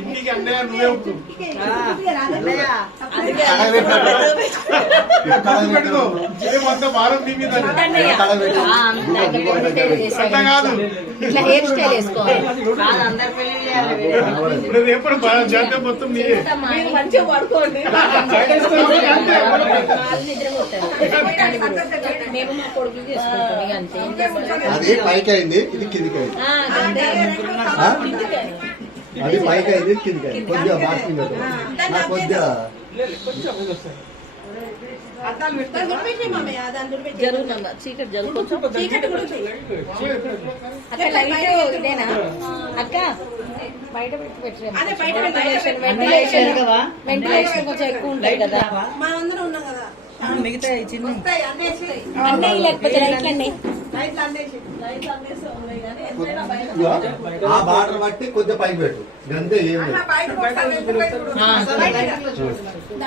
ఇంటికి అన్నయ్య నువ్వే ఒప్పు. పెట్టుకో ఏమంతా భారం నీ మీద అట్లా కాదు. ఇట్లా హెయిర్ స్టైల్ వేసుకోవాలి. ఇప్పుడు ఎప్పుడు జాతర మొత్తం నీదే. మంచిగా పడుకోండి. మేము మా కొడుకులు చేసుకుంటాం ఇక అంతే. అది పైకి అయింది, ఇది కిందికి అయింది. అది పైకి అయింది, కిందికి అయింది. కొద్దిగా మార్కింగ్ నాకు కొద్దిగా జరుగుతుందా చీకటి జరుగుతుంది. అక్క లైట్ ఇదేనా అక్క బయట వెంటిలేషన్ కొంచెం ఎక్కువ ఉంటాయి కదా. మిగతా చిన్న అన్నీ లేకపోతే లైట్లన్నీ ఆ బార్డర్ బట్టి కొద్దిగా పైకి పెట్టు, గంతే ఏం లేదు.